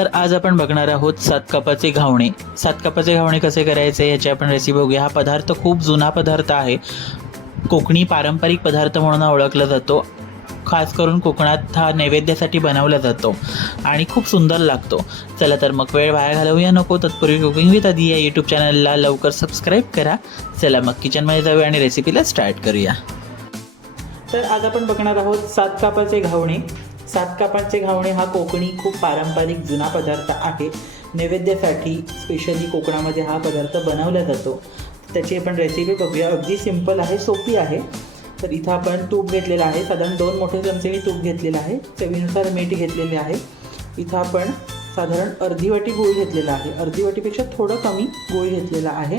तर आज आपण बघणार आहोत सातकापाचे घावणे. सातकापाचे घावणे कसे करायचे याची आपण रेसिपी बघूया. हा पदार्थ खूप जुना पदार्थ आहे. कोकणी पारंपरिक पदार्थ म्हणून ओळखला जातो. खास करून कोकणात हा नैवेद्यासाठी बनवला जातो आणि खूप सुंदर लागतो. चला तर मग वेळ वाया घालवूया. नको तत्पूर्वी कुकिंग विथ आधी या यूट्यूब चॅनलला लवकर सबस्क्राईब करा. चला मग किचनमध्ये जाऊया आणि रेसिपीला स्टार्ट करूया. तर आज आपण बघणार आहोत सात कापाचे घावणे. सातकापाचे घावणे हा कोकणी खूप पारंपरिक जुना पदार्थ आहे. नैवेद्यासाठी स्पेशली कोकणामध्ये हा पदार्थ बनवला जातो. त्याची आपण रेसिपी बघूया. अगदी सिंपल आहे सोपी आहे. तर इथं आपण तूप घेतलेलं आहे. साधारण दोन मोठे चमचे मी तूप घेतलेलं आहे. चवीनुसार मीठ घेतलेले आहे. इथं आपण साधारण अर्धी वाटी गूळ घेतलेला आहे. अर्धी वाटीपेक्षा थोडं कमी गूळ घेतलेला आहे.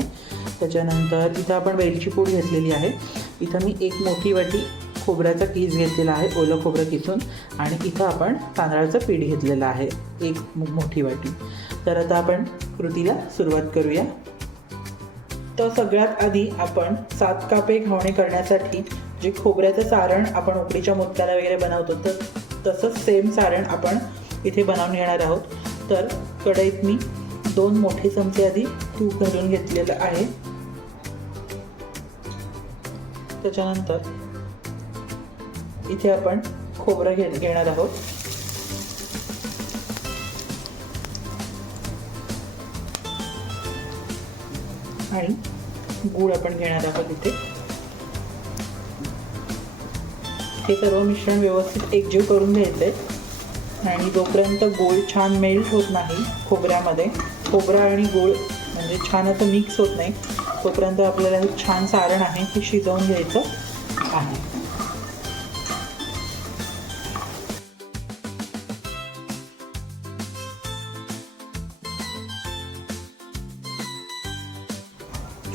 त्याच्यानंतर इथं आपण वेलची पूड घेतलेली आहे. इथं मी एक मोठी वाटी खोबऱ्याचा कीस घेतलेला आहे ओलं खोबरं किसून. आणि इथं आपण तांदळाचं पीठ घेतलेलं आहे एक मोठी वाटी. तर आता आपण कृतीला सुरुवात करूया. तर सगळ्यात आधी आपण सात कापे घावणे करण्यासाठी जे खोबऱ्याचं सारण आपण उकडीच्या मोदकाला वगैरे बनवतो तर तसंच सेम सारण आपण इथे बनवून घेणार आहोत. तर कढईत मी दोन मोठे चमचे आधी तूप घालून घेतलेलं आहे. त्याच्यानंतर इथे आपण खोबरं घे घेणार आहोत. आणि गूळ आपण घेणार आहोत इथे. हे सर्व मिश्रण व्यवस्थित एकजीव करून घ्यायचं आहे आणि जोपर्यंत गूळ छान मेल्ट होत नाही खोबऱ्यामध्ये खोबरा आणि गूळ म्हणजे छान असं मिक्स होत नाही तोपर्यंत आपल्याला हे छान सारण आहे ते शिजवून घ्यायचं आहे.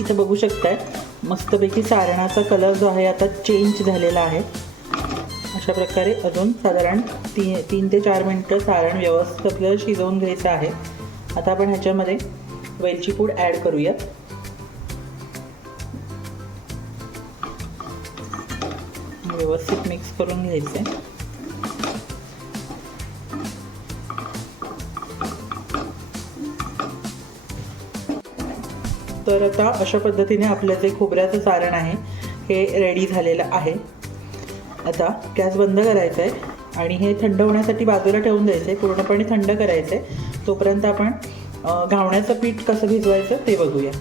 इथे बघू शकताय. मस्तपैकी सारणाचा कलर जो आहे आता चेंज झालेला आहे. अशा प्रकारे अजून साधारण ती तीन ते चार मिनटं सारण व्यवस्थित आपल्याला शिजवून घ्यायचं आहे. आता आपण ह्याच्यामध्ये वेलची पूड ॲड करूयात. व्यवस्थित मिक्स करून घ्यायचे तर आता अशा पद्धतीने आपलं जे खोबऱ्याचं सारण आहे हे रेडी झालेलं आहे. आता गॅस बंद करायचा आहे आणि हे थंड होण्यासाठी बाजूला ठेवून द्यायचं आहे. पूर्णपणे थंड करायचं आहे. तोपर्यंत आपण घावण्याचं पीठ कसं भिजवायचं ते बघूया.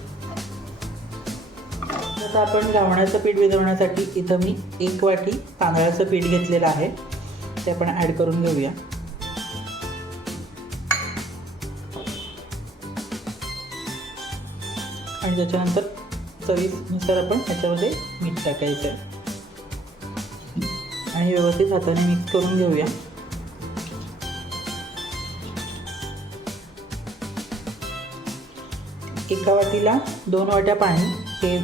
आता आपण घावण्याचं पीठ भिजवण्यासाठी इथं मी एक वाटी तांदळाचं पीठ घेतलेलं आहे. ते आपण ॲड करून घेऊया. आणि त्याच्यानंतर चवीनुसार आपण त्याच्यामध्ये मीठ टाकायचं आहे. आणि व्यवस्थित हाताने मिक्स करून घेऊया. एका वाटीला दोन वाट्या पाणी हे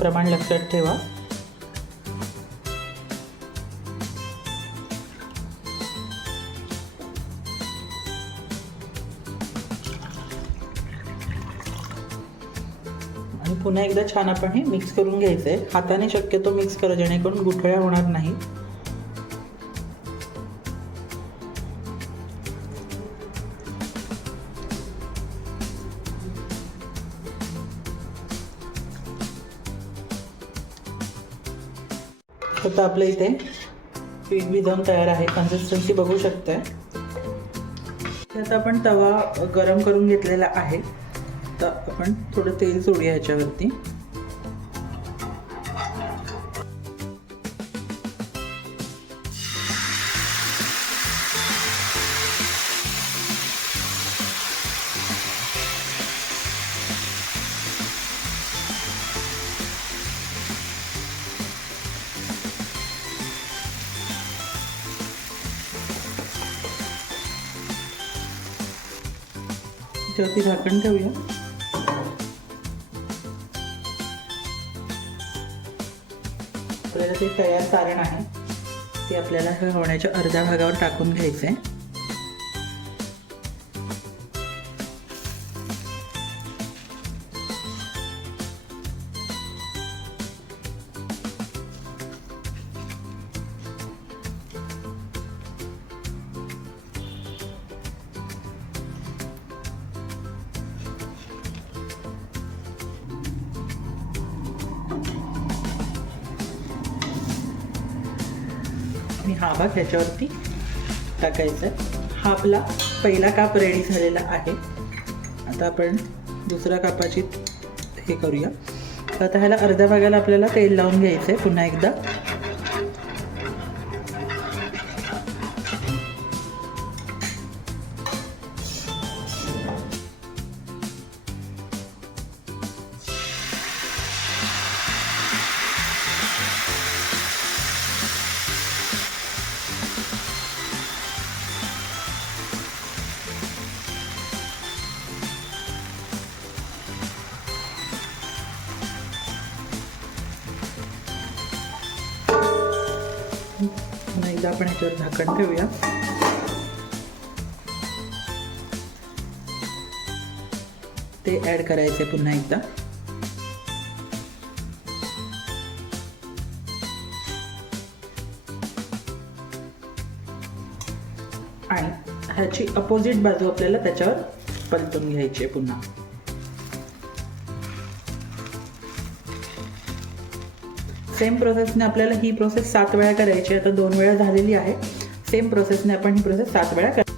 प्रमाण लक्षात ठेवा. आणि पुन्हा एकदा छान आपण हे मिक्स करून घ्यायचं आहे हाताने शक्यतो मिक्स करा जेणेकरून गुठळ्या होणार नाही. आता आपलं इथे पीठ भिजवून तयार आहे. कन्सिस्टन्सी बघू शकताय. आता आपण तवा गरम करून घेतलेला आहे. आता आपण थोडं तेल सोडूया ह्याच्यावरती. त्यावरती झाकण ठेवूया. आपल्याला ते तयार सारण आहे. ते आपल्याला हे होण्याच्या अर्ध्या भागावर टाकून घ्यायचं आहे हा भाग ह्याच्यावरती टाकायचा. आहे हा आपला पहिला काप रेडी झालेला आहे. आता आपण दुसऱ्या कापाची हे करूया. तर आता ह्याला अर्ध्या भागाला आपल्याला तेल लावून घ्यायचं आहे पुन्हा एकदा. एकदा आपण ह्याच्यावर झाकण ठेवूया. ते ॲड करायचे पुन्हा एकदा. आणि ह्याची अपोजिट बाजू आपल्याला त्याच्यावर पलटून घ्यायची आहे पुन्हा. सेम प्रोसेसने आपल्याला ही प्रोसेस सात वेळा करायची आहे. आता दोन वेळा झालेली आहे. सेम प्रोसेसने आपण ही प्रोसेस सात वेळा कर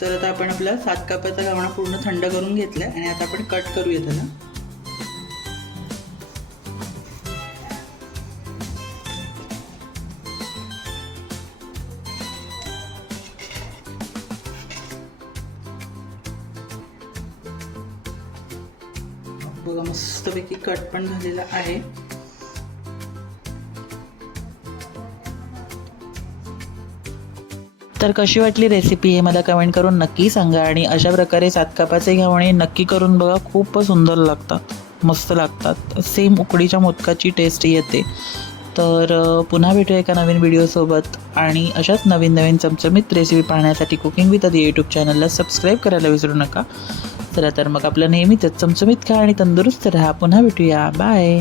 तर आता आपण आपला सात कापाचा घावणा पूर्ण थंड करून घेतला आणि आता आपण कट करूया त्याला. बघा मस्तपैकी कट पण झालेला आहे. तर कशी वाटली रेसिपी हे मला कमेंट करून नक्की सांगा आणि अशा प्रकारे सातकापाचे घावणे नक्की करून बघा खूप सुंदर लागतात मस्त लागतात. सेम उकडीच्या मोदकाची टेस्ट येते. तर पुन्हा भेटूया एका नवीन व्हिडिओसोबत आणि अशाच नवीन नवीन चमचमीत रेसिपी पाहण्यासाठी कुकिंग विथ आधी यूट्यूब चॅनलला सबस्क्राईब करायला विसरू नका. चला तर मग आपलं नेहमीच चमचमीत खा आणि तंदुरुस्त राहा. पुन्हा भेटूया. बाय